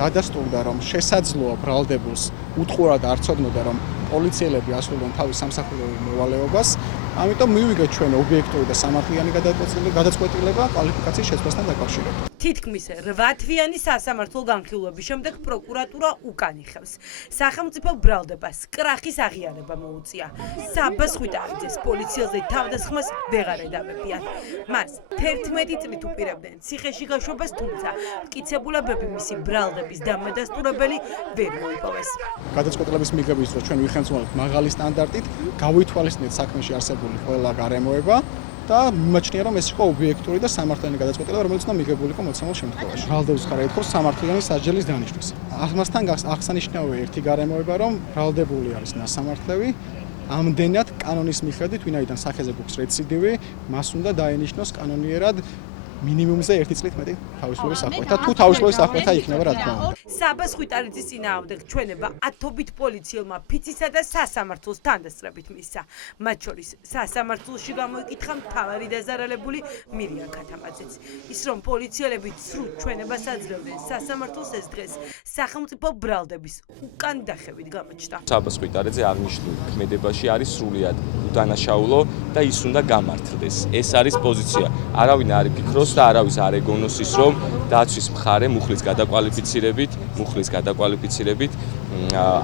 დადასტურდა, რომ შესაძლოა ბრალდებულს უთყურად არ ცოდნოდა, რომ პოლიციელები ასრულებენ თავის სამსახურეობრივ მოვალეობას, ამიტომ მივიგეთ ჩვენ ობიექტური და სამართლიანი გადაწყვეტილება კვალიფიკაციის შეცვლასთან დაკავშირებით. თითქმის 8 თვიანი სასამართლო განხილვების შემდეგ პროკურატურა უკან იხევს. სახელმწიფო ბრალდებას კრახის აღიარება მოუწია. საბას ხვიტარიძეს პოლიციაზე თავდასხმას ვეღარ ედავებიან. მას 11 წლით უპირებდნენ ციხეში გაშვებას, თუმცა მტკიცებულებები მისი ბრალდების დამადასტურებელი ვერ მოიპოვეს. გადაწყვეტილების მიღების დროს ჩვენ ვიხელმძღვანელობთ მაღალი სტანდარტით, გავითვალისწინეთ საქმეში არსებული ყველა გარემოება და მიმაჩნია, რომ ეს იყო ობიექტური და სამართლიანი გადაწყვეტილება, რომელიც უნდა მიღებულიყო მოცემულ შემთხვევაში. ბრალდების ხარისხობს სამართლიანი სასჯელის დანიშვნის. ამასთან აღსანიშნავია ერთი გარემოება, რომ ბრალდებული არის ნასამართლევი. ამდენად კანონის მიხედვით, ვინაიდან სახეზე გვაქვს რეციდივი, მას უნდა დაენიშნოს კანონიერად მინიმუმზე 1 წლით მეტი თავისუფლების აღკვეთა. თუ თავისუფლების აღკვეთა იქნება, რა თქმა უნდა. საბას ხვიტარიძის წინააღმდეგ ჩვენება ათობით პოლიციელმა ფიცისა და სასამართლოს თანდასწრებით მისცა. მათ შორის სასამართლოში გამოიკითხა მთავარი დაზარალებული მირია ქათამაძეც. ის რომ პოლიციელები სრულ ჩვენებას აძლევდნენ სასამართლოს, ეს დღეს სახელმწიფო ბრალდების უკან დახევით გამოჩნდა. საბას ხვიტარიძე აღნიშნულ ქმედებაში არის სრულიად უდანაშაულო და ის უნდა გამართლდეს. ეს არის პოზიცია. არავინ არ იფიქროს და არავის არ ეგონოს ის, რომ დაცვის მხარე მუხლის გადაკვალიფიცირებით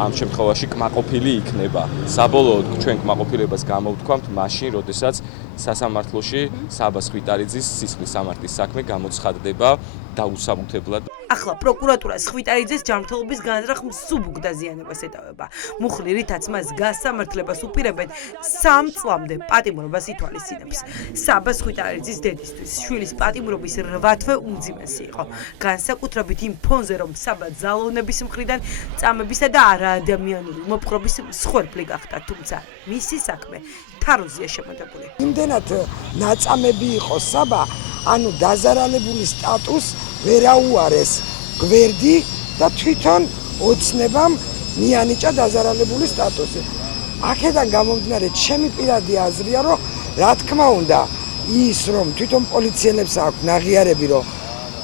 ამ შემთხვევაში კმაყოფილი იქნება. საბოლოოდ ჩვენ კმაყოფილებას გამოვთქვამთ მაშინ, როდესაც სასამართლოში საბას ხვიტარიძის სისხლის სამართლის საქმე გამოცხადდება დაუსაბუთებლად. ახლა პროკურატურას ხვიტარიძეს ჯანმრთელობის განზრახ მსუბუქ დაზიანებას ეტოვება. მუხლი, რითაც მას გასამართლებას უპირებენ, 3 წლამდე პატიმრობას ითვალისწინებს. საბას ხვიტარიძის დედისთვის შვილის პატიმრობის 8 თვე უმძიმესი იყო. განსაკუთრებით იმ ფონზე, რომ საბა ძალოვნების მხრიდან წამებისა და არაადამიანური მოპყრობის მსხვერპლი გახდა, თუმცა მისი საქმე თაროზია შემოდებული. იმდენად ნაწამები იყო საბა, ანუ დაზარალებული სტატუს ვერაუარეს გვერდი და თვითონ ოცნებამ მიანიჭა დაზარალებული სტატუსი. აქედან გამომდინარე, ჩემი პირადი აზრია, რომ რა თქმა უნდა, ის რომ თვითონ პოლიციელებს აქვს ნაღიარები, რომ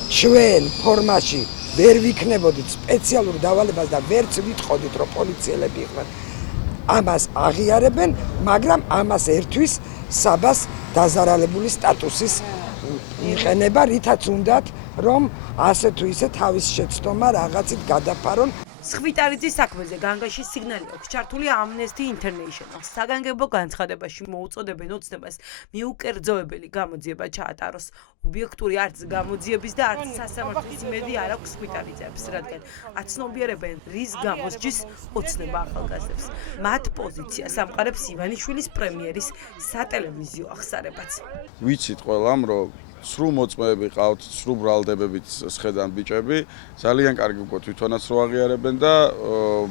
ჩვენ ფორმაში ვერ ვიქნებოდით სპეციალურ დავალებას და ვერც ვიტყოდით, რომ პოლიციელები იყვნენ. ამას აღიარებენ, მაგრამ ამას ერთვის საბას დაზარალებული სტატუსის მიყენება, რითაც უნდათ, რომ ასე თუ ისე თავის შეცდომა რაღაცით გადაფარონ. ხვიტარიძის საქმეზე განგაში სიგნალი აქვს ჩართული Amnesty International. საგანგებო განცხადებაში მოუწოდებენ ოცნებას მიუკერძოებელი გამოძიება ჩაატაროს. ობიექტური არც გამოძიების და არც სასამართლის იმედი არ აქვს ხვიტარიძეებს, რადგან აცნობიერებენ, რის გამოსჯის ოცნება ახალგაზრდებს. მათ პოზიციას ამყარებს ივანიშვილის პრემიერის სატელევიზიო აღსარებაც. ვიცით ყველამ, რომ სრულ მოწმეები ყავთ, სრულ ბრალდებებით სხედან ბიჭები, ძალიან კარგი უკვე თვითონაც რო აღიარებენ და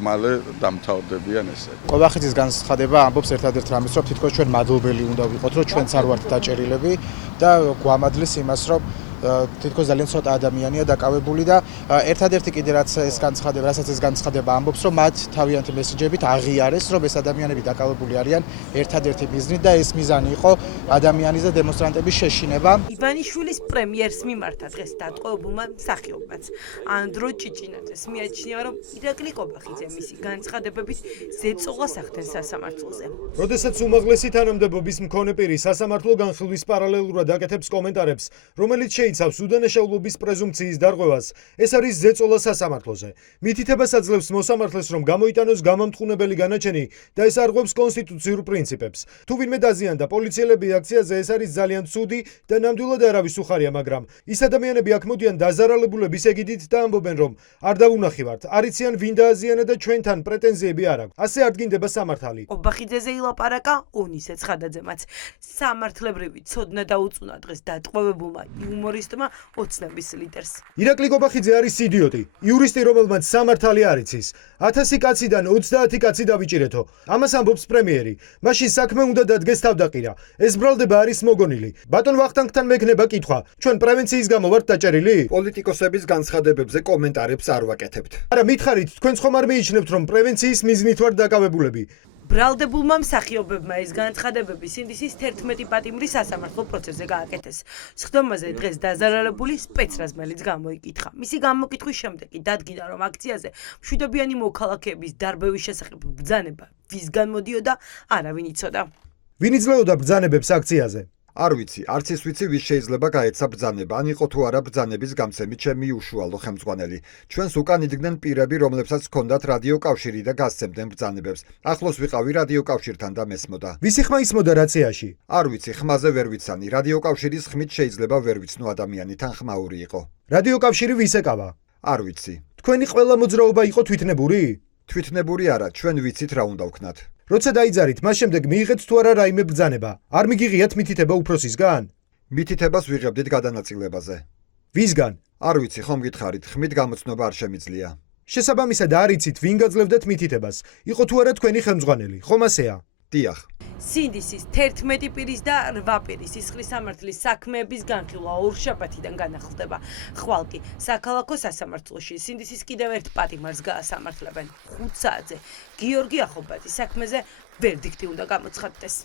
მალე დამთავრდებიან ესე. ყობახიძის განცხადება ამბობს ერთადერთ რამის, რომ თითქოს ჩვენ მადლობელი უნდა ვიყოთ, რომ ჩვენც არ ვართ დაჭერილები და გვამადლის იმას, რომ თითქოს ძალიან ცოტა ადამიანია დაკავებული და ერთადერთი კიდე რასაც ეს განცხადება ამბობს, რომ მათ თავიანთი მესიჯებით აღიარეს, რომ ეს ადამიანები დაკავებული არიან ერთადერთი მიზნით და ეს მიზანი იყო ადამიანის და დემონსტრანტების შეშინება. ივანიშვილის პრემიერს მიმართა დღეს დატყვევებულმა მსახიობმაც ანდრო ჭიჭინაძეს მიაჩნია, რომ ირაკლი ყობახიძე მისი განცხადებებით ზეწოლას ახდენს სასამართლოზე. როდესაც უმაღლესი თანამდებობის მქონე პირი სასამართლო განხილვის პარალელურად აკეთებს კომენტარებს, რომელიც იცავს უდანაშაულობის პრეზუმპციის დარღვევას, ეს არის ზეწოლა სასამართლოზე. მითითებას აძლევს მოსამართლეს, რომ გამოიტანოს გამამტყუნებელი განაჩენი და ეს არღვევს კონსტიტუციურ პრინციპებს. თუ ვინმე დაზიანდა პოლიციელები აქციაზე, ეს არის ძალიან ცუდი და ნამდვილად არავის უხარია, მაგრამ ის ადამიანები აქ მოდიან დაზარალებულების ეგიდით და ამბობენ, რომ არ დავუნახივართ, არ იციან ვინ დააზიანა და ჩვენთან პრეტენზიები არ აქვს. ასე არ დგინდება სამართალი. ყობახიძეზე ილაპარაკა ონისე ცხადაძემაც. სამართლებრივი ცოდნა დაუწუნა დღეს დატყვევებულმა იუმორისტმა ოცნების ლიდერს. ირაკლი ყობახიძე არის იდიოტი, იურისტი, რომელმაც სამართალი არ იცის. 1000 კაციდან 30 კაცი დავიჭირეთო. ამას ამბობს პრემიერი. მაშინ საქმე უნდა დადგეს თავდაყირა. ეს ბრალდება არის მოგონილი. ბატონ ვახტანგთან მექნება კითხვა. ჩვენ პრევენციის გამო ვართ დაჭერილი? პოლიტიკოსების განცხადებებზე კომენტარებს არ ვაკეთებთ. არა, მითხარით, თქვენ ხომ არ მიიჩნევთ, რომ პრევენციის მიზნით ვართ დაკავებულები? ბრალდებულმა მსახიობებმა ეს განცხადებები სინდისის 11 პატიმრის სასამართლო პროცესზე გააკეთეს. სხდომაზე დღეს დაზარალებული სპეცრაზმელიც გამოიკითხა. მისი გამოკითხვის შემდეგ კი დადგინდა, რომ აქციაზე მშვიდობიანი მოქალაქეების დარბევის შესახებ ბრძანება ვისგან მოდიოდა, არავინ იცოდა. ვინ იძლეოდა ბრძანებებს აქციაზე? არ ვიცი, არც ის ვიცი, ვის შეიძლება გაეცა ბრძანება, ან იყო თუ არა ბრძანების გამცემი ჩემი უშუალო ხელმძღვანელი. ჩვენს უკან იდგნენ პირები, რომლებსაც ჰქონდათ რადიო კავშირი და გასცემდნენ ბრძანებებს. ახლოს ვიყავი რადიო კავშირთან და მესმოდა. ვისი ხმა ისმოდა რაციაში? არ ვიცი, ხმაზე ვერ ვიცანი. რადიო კავშირის ხმით შეიძლება ვერ ვიცნო ადამიანი, თან ხმაური იყო. რადიო კავშირი ვის ეკავა? არ ვიცი. თქვენი ყველა მოძრაობა იყო თვითნებური? თვითნებური არა, ჩვენ ვიცით რა უნდა ვქნათ. როცა დაიძარით, მას შემდეგ მიიღეთ თუ არა რაიმე ბრძანება? არ მიგიღიათ მითითება უფროსისგან? მითითებას ვიღებდით გადანაწილებაზე. ვისგან? არ ვიცი, ხომ გითხარით, ხმით გამოცნობა არ შემიძლია. შესაბამისად არ იცით, ვინ გაძლევდათ მითითებას? იყო თუ არა თქვენი ხელმძღვანელი, ხომ ასეა? დიახ. სინდისის 11 პირის და 8 პირის სისხლის სამართლის საქმეების განხილვა ორშაბათიდან განახლდება. ხვალ კი საქალაქო სასამართლოში სინდისის კიდევ ერთ პატიმარს გაასამართლებენ 5 საათზე. გიორგი ახობაძის საქმეზე ვერდიქტი უნდა გამოცხადდეს.